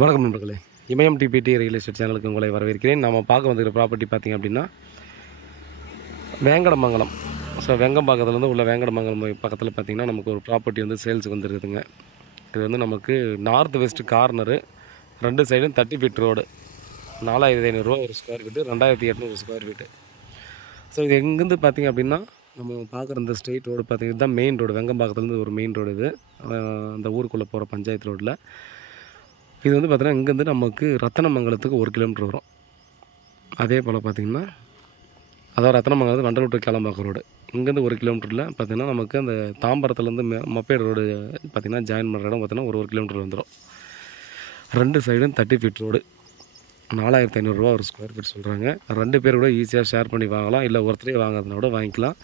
வணக்கம் நண்பர்களே, இமயம் DBT real estate சேனலுக்கு உங்களை வரவேற்கிறேன். நம்ம பார்க்க வந்துருக்கிற ப்ராப்பர்ட்டி பார்த்திங்க அப்படின்னா வேங்கடமங்கலம். ஸோ வெங்கம்பாக்கத்துலேருந்து உள்ள வேங்கடமங்கலம் பக்கத்தில் பார்த்திங்கன்னா நமக்கு ஒரு ப்ராப்பர்ட்டி வந்து சேல்ஸுக்கு வந்துருக்குதுங்க. இது வந்து நமக்கு நார்த் வெஸ்ட் கார்னரு, 2 சைடும் 30 ஃபீட் ரோடு, 4500 ஒரு square feet, 2800 square feet. So இது எங்கேருந்து பார்த்திங்க அப்படின்னா நம்ம பார்க்குற இந்த ஸ்ட்ரெயிட் ரோடு பார்த்திங்கன்னா இதுதான் மெயின் ரோடு. வெங்கம்பாக்கத்துலேருந்து ஒரு மெயின் ரோடு இது, அந்த ஊருக்குள்ளே போகிற பஞ்சாயத்து ரோட்டில். இது வந்து பார்த்திங்கன்னா இங்கேருந்து நமக்கு ரத்தனமங்கலத்துக்கு 1 கிலோமீட்டர் வரும். அதே போல் பார்த்திங்கன்னா அதாவது ரத்தனமங்கலத்து வண்டலூர் டு கேளம்பாக்கம் ரோடு இங்கேருந்து 1 கிலோமீட்டரில் பார்த்திங்கன்னா நமக்கு அந்த தாம்பரத்துலேருந்து மொப்பேடு ரோடு பார்த்திங்கன்னா ஜாயின் பண்ணுற இடம் பார்த்திங்கன்னா ஒரு கிலோமீட்டர் வந்துடும். 2 சைடும் 30 ஃபீட் ரோடு, 4500 ஒரு ஸ்கொயர் ஃபீட் சொல்கிறாங்க. 2 பேர் கூட ஈஸியாக ஷேர் பண்ணி வாங்கலாம், இல்லை ஒருத்தரே வாங்குறதுனா கூட வாங்கிக்கலாம்.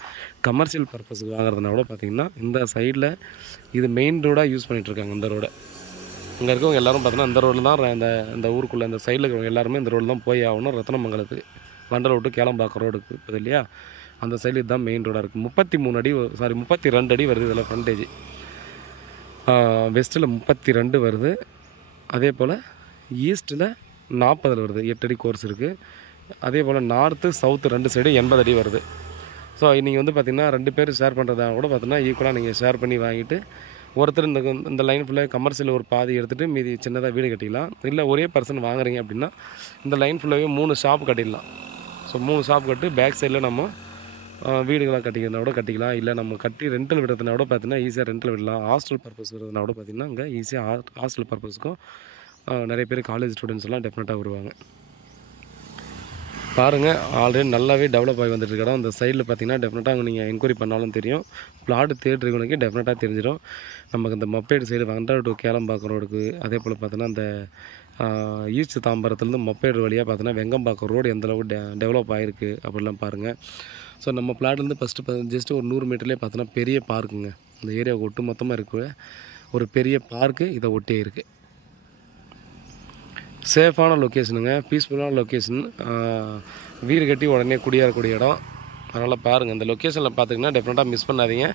கமர்ஷியல் பர்பஸுக்கு வாங்குறதுனா கூட பார்த்திங்கன்னா இந்த சைடில் இது மெயின் ரோடாக யூஸ் பண்ணிகிட்ருக்காங்க. இந்த ரோடை இங்கே இருக்கவங்க எல்லோரும் பார்த்தீங்கன்னா இந்த ரோடில் தான் இந்த ஊருக்குள்ளே இந்த சைடில் இருக்கிறவங்க எல்லாருமே இந்த ரோடு தான் போய் ஆகணும். ரத்தனமங்கலத்துக்கு வண்டலூர் டு கேளம்பாக்கம் ரோடு இருக்குது இல்லையா, அந்த சைடு இதுதான் மெயின் ரோடாக இருக்குது. 32 அடி வருது இதில் ஃப்ரண்டேஜ். வெஸ்ட்டில் 32 வருது, அதே போல் ஈஸ்ட்டில் 40 வருது, 8 அடி கோர்ஸ் இருக்குது. அதே போல் நார்த்து சவுத்து 2 சைடு 80 அடி வருது. ஸோ நீங்கள் வந்து பார்த்திங்கன்னா 2 பேர் ஷேர் பண்ணுறதா கூட பார்த்தீங்கன்னா ஈக்குவலாக நீங்கள் ஷேர் பண்ணி வாங்கிட்டு ஒருத்தர் இந்த லைன் ஃபுல்லாக கமர்ஷியல் ஒரு பாதி எடுத்துகிட்டு மீதி சின்னதாக வீடு கட்டிடலாம். இல்லை ஒரே பர்சன் வாங்குறீங்க அப்படின்னா இந்த லைன் ஃபுல்லாகவே 3 ஷாப் கட்டிடலாம். ஸோ 3 ஷாப் கட்டு பேக் சைடில் நம்ம வீடுகளாக கட்டிக்கிறதுனா கூட கட்டிக்கலாம். இல்லை நம்ம கட்டி ரெண்டல் விடுறதுனா கூட பார்த்தீங்கன்னா ஈஸியாக ரெண்டல் விடலாம். ஹாஸ்டல் பர்பஸ் வருதுனா கூட பார்த்திங்கன்னா இங்கே ஈஸியாக ஹாஸ்டல் பர்பஸுக்கும் நிறைய பேர் காலேஜ் ஸ்டூடெண்ட்ஸ் எல்லாம் டெஃபினட்டாக வருவாங்க. பாருங்கள், ஆல்ரெடி நல்லாவே டெவலப் ஆகி வந்துட்டு இடம். இந்த சைடில் பார்த்திங்கன்னா டெஃபினட்டாக அங்கே நீங்கள் என்கொயரி பண்ணாலும் தெரியும். பிளாட்டு தேடுறவங்களுக்கு டெஃபினட்டாக தெரிஞ்சிடும். நமக்கு இந்த மொப்பேடு சைடு வண்டலூர் டு கேளம்பாக்கம் ரோடுக்கு, அதே போல் பார்த்தோன்னா இந்த ஈஸ்ட் தாம்பரத்துலேருந்து மொப்பேடு வழியாக பார்த்தோன்னா வெங்கம்பாக்கம் ரோடு எந்தளவுக்கு டெவலப் ஆகிருக்கு அப்படிலாம் பாருங்கள். ஸோ நம்ம பிளாட்லேருந்து ஃபஸ்ட்டு ஜஸ்ட்டு ஒரு 100 மீட்டர்லேயே பார்த்தோன்னா பெரிய பார்க்குங்க. இந்த ஏரியாவுக்கு ஒட்டு மொத்தமாக இருக்குது ஒரு பெரிய பார்க்கு இதை ஒட்டியே இருக்குது. சேஃபான லொக்கேஷனுங்க, பீஸ்ஃபுல்லான லொக்கேஷன், வீடு கட்டி உடனே குடியேறக்கூடிய இடம். அதனால் பாருங்கள், இந்த லொக்கேஷனில் பார்த்திங்கன்னா டெஃபினட்டாக மிஸ் பண்ணாதீங்க.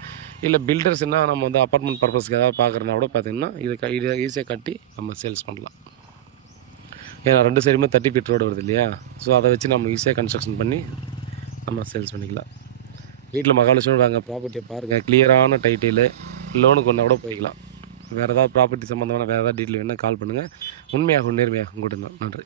இல்லை பில்டர்ஸ் என்ன நம்ம வந்து அப்பார்ட்மெண்ட் பர்பஸ்க்கு ஏதாவது பார்க்குறனா கூட பார்த்திங்கன்னா இது ஈஸியாக கட்டி நம்ம சேல்ஸ் பண்ணலாம். ஏன்னா 2 சைடுமே 30 ஃபீட் ரோடு வருது இல்லையா, ஸோ அதை வச்சு நம்ம ஈஸியாக கன்ஸ்ட்ரக்ஷன் பண்ணி நம்ம சேல்ஸ் பண்ணிக்கலாம். வீட்டில் மகாலட்சுமி வாங்க ப்ராப்பர்ட்டியை பாருங்கள், கிளியரான டைட்டிலு, லோனுக்கு ஒன்றா கூட போய்க்கலாம். வேறு ஏதாவது ப்ராப்பர்ட்டி சம்மந்தமான வேறு ஏதாவது டீட்டெயில் வேணால் கால் பண்ணுங்கள். உண்மையாகவும் நேர்மையாகவும் கூட நன்றி.